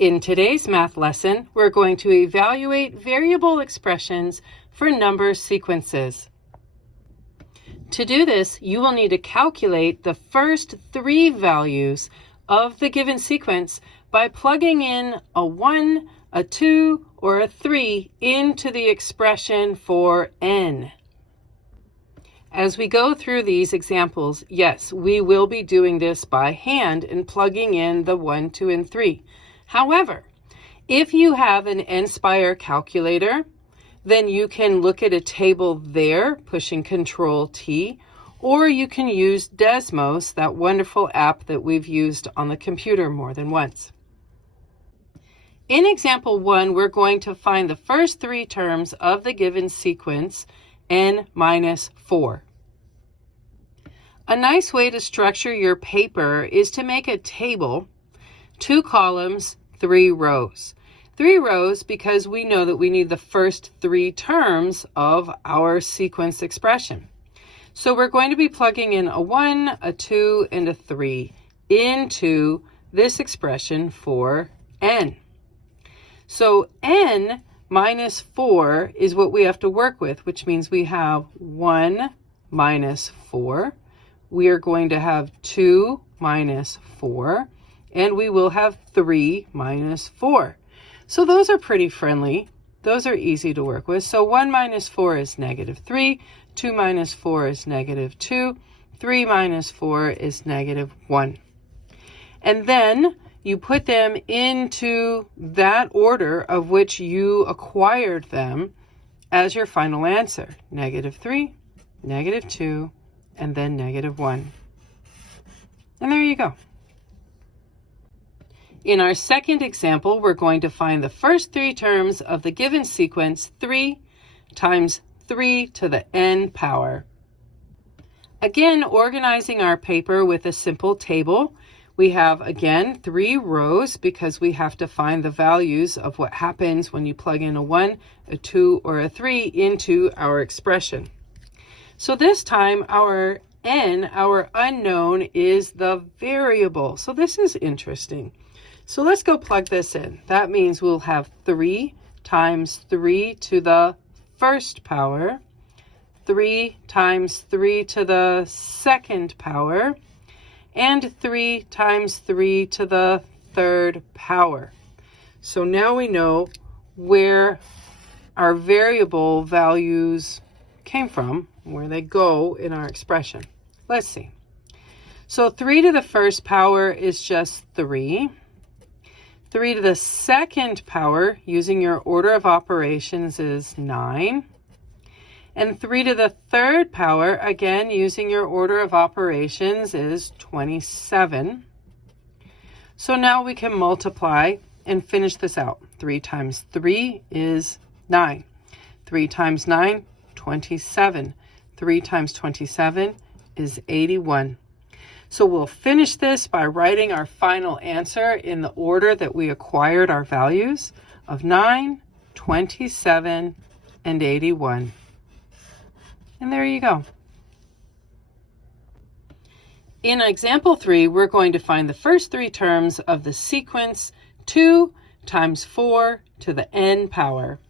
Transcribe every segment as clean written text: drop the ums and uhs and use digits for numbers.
In today's math lesson, we're going to evaluate variable expressions for number sequences. To do this, you will need to calculate the first three values of the given sequence by plugging in a 1, a 2, or a 3 into the expression for n. As we go through these examples, yes, we will be doing this by hand and plugging in the 1, 2, and 3. However, if you have an Nspire calculator, then you can look at a table there, pushing Control T, or you can use Desmos, that wonderful app that we've used on the computer more than once. In example 1, we're going to find the first three terms of the given sequence, n minus 4. A nice way to structure your paper is to make a table, 2 columns, 3 rows. 3 rows because we know that we need the first 3 terms of our sequence expression. So we're going to be plugging in a 1, a 2, and a 3 into this expression for n. So n minus 4 is what we have to work with, which means we have 1 minus 4. We are going to have 2 minus 4. And we will have 3 minus 4. So those are pretty friendly. Those are easy to work with. So 1 minus 4 is negative 3. 2 minus 4 is negative 2. 3 minus 4 is negative 1. And then you put them into that order of which you acquired them as your final answer. Negative 3, negative 2, and then negative 1. And there you go. In our second example, we're going to find the first 3 terms of the given sequence, 3 times 3 to the n power. Again, organizing our paper with a simple table. We have, again, 3 rows because we have to find the values of what happens when you plug in a 1, a 2, or a 3 into our expression. So this time, our n, our unknown, is the variable. So this is interesting. So let's go plug this in. That means we'll have 3 times 3 to the first power, 3 times 3 to the second power, and 3 times 3 to the third power. So now we know where our variable values came from, where they go in our expression. Let's see. So 3 to the first power is just 3. 3 to the second power, using your order of operations, is 9. And 3 to the third power, again, using your order of operations, is 27. So now we can multiply and finish this out. 3 times 3 is 9. 3 times 9, 27. 3 times 27 is 81. So we'll finish this by writing our final answer in the order that we acquired our values of 9, 27, and 81. And there you go. In example 3, we're going to find the first 3 terms of the sequence 2 times 4 to the n power.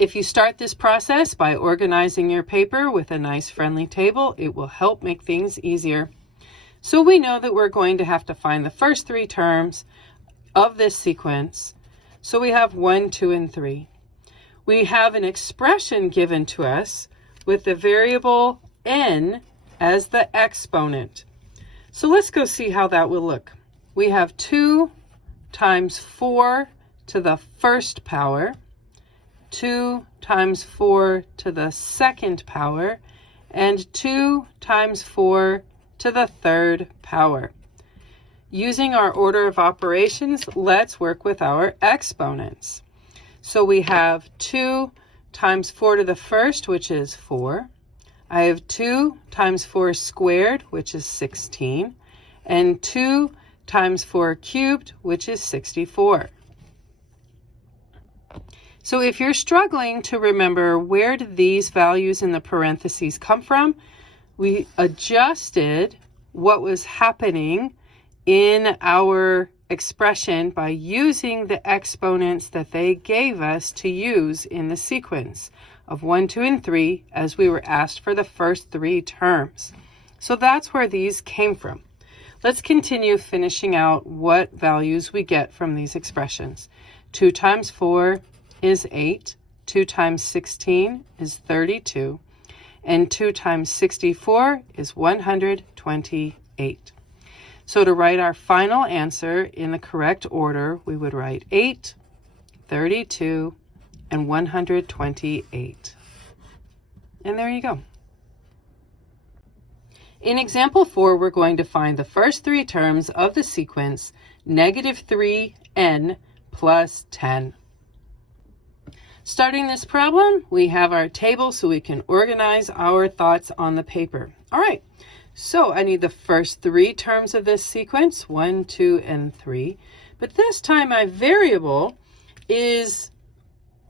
If you start this process by organizing your paper with a nice friendly table, it will help make things easier. So we know that we're going to have to find the first 3 terms of this sequence. So we have 1, 2, and 3. We have an expression given to us with the variable n as the exponent. So let's go see how that will look. We have 2 times 4 to the first power, 2 times 4 to the second power, and 2 times 4 to the third power. Using our order of operations, let's work with our exponents. So we have 2 times 4 to the first, which is 4. I have 2 times 4 squared, which is 16, and 2 times 4 cubed, which is 64. So if you're struggling to remember where did these values in the parentheses come from, we adjusted what was happening in our expression by using the exponents that they gave us to use in the sequence of 1, 2, and 3 as we were asked for the first 3 terms. So that's where these came from. Let's continue finishing out what values we get from these expressions. 2 times 4 is 8. 2 times 16 is 32. And 2 times 64 is 128. So to write our final answer in the correct order, we would write 8, 32, and 128. And there you go. In example 4, we're going to find the first 3 terms of the sequence -3n plus 10. Starting this problem, we have our table so we can organize our thoughts on the paper. All right, so I need the first 3 terms of this sequence, 1, 2, and 3. But this time my variable is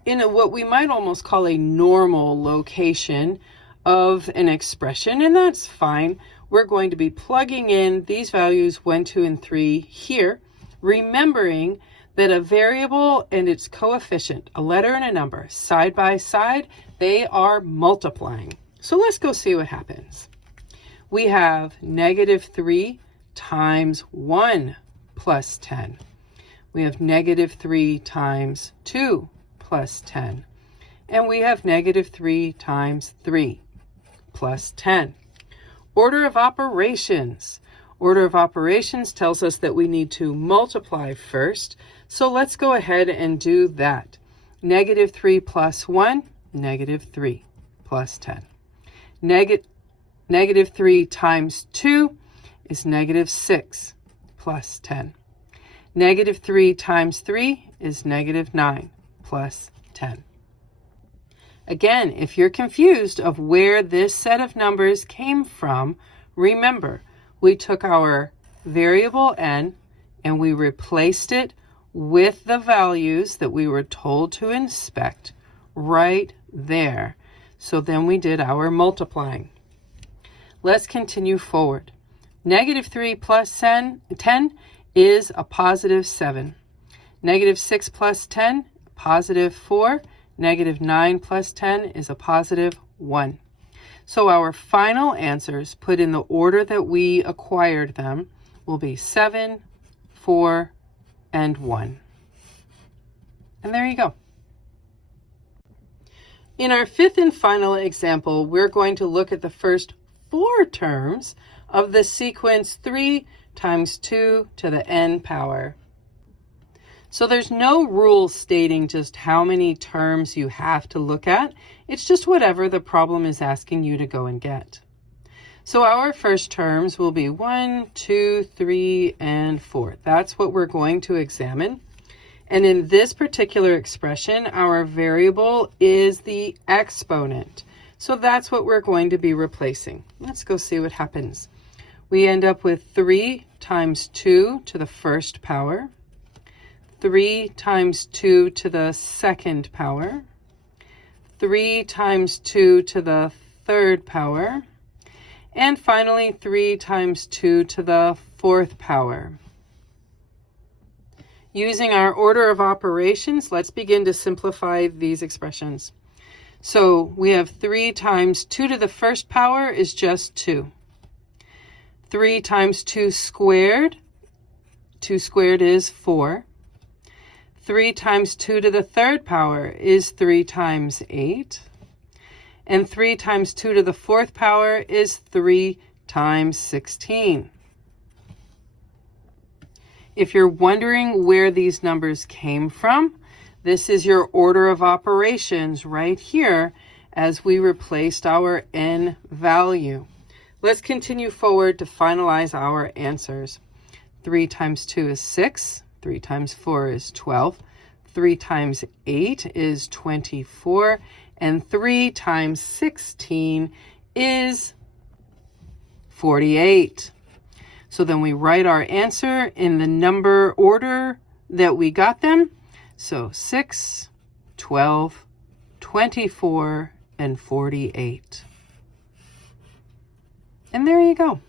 in what we might almost call a normal location of an expression, and that's fine. We're going to be plugging in these values 1, 2, and 3 here, remembering that a variable and its coefficient, a letter and a number, side by side, they are multiplying. So let's go see what happens. We have -3 times 1 plus 10. We have -3 times 2 plus 10. And we have -3 times 3 plus 10. Order of operations. Order of operations tells us that we need to multiply first. So let's go ahead and do that. -3 plus 1, -3 plus 10. -3 times 2 is -6 plus 10. -3 times 3 is -9 plus 10. Again, if you're confused of where this set of numbers came from, remember, we took our variable n and we replaced it with the values that we were told to inspect right there. So then we did our multiplying. Let's continue forward. -3 plus 10 is a +7. -6 plus 10, +4. -9 plus 10 is a +1. So our final answers, put in the order that we acquired them, will be 7, 4, and 1. And there you go. In our 5th and final example, we're going to look at the first 4 terms of the sequence 3 times 2 to the n power. So there's no rule stating just how many terms you have to look at. It's just whatever the problem is asking you to go and get. So our first terms will be 1, 2, 3, and 4. That's what we're going to examine. And in this particular expression, our variable is the exponent. So that's what we're going to be replacing. Let's go see what happens. We end up with 3 times 2 to the first power. 3 times 2 to the second power, 3 times 2 to the third power, and finally 3 times 2 to the fourth power. Using our order of operations, let's begin to simplify these expressions. So we have 3 times 2 to the first power is just 2. 3 times 2 squared, 2 squared is 4. 3 times 2 to the third power is 3 times 8. And 3 times 2 to the fourth power is 3 times 16. If you're wondering where these numbers came from, this is your order of operations right here as we replaced our n value. Let's continue forward to finalize our answers. 3 times 2 is 6. 3 times 4 is 12. 3 times 8 is 24. And 3 times 16 is 48. So then we write our answer in the number order that we got them. So 6, 12, 24, and 48. And there you go.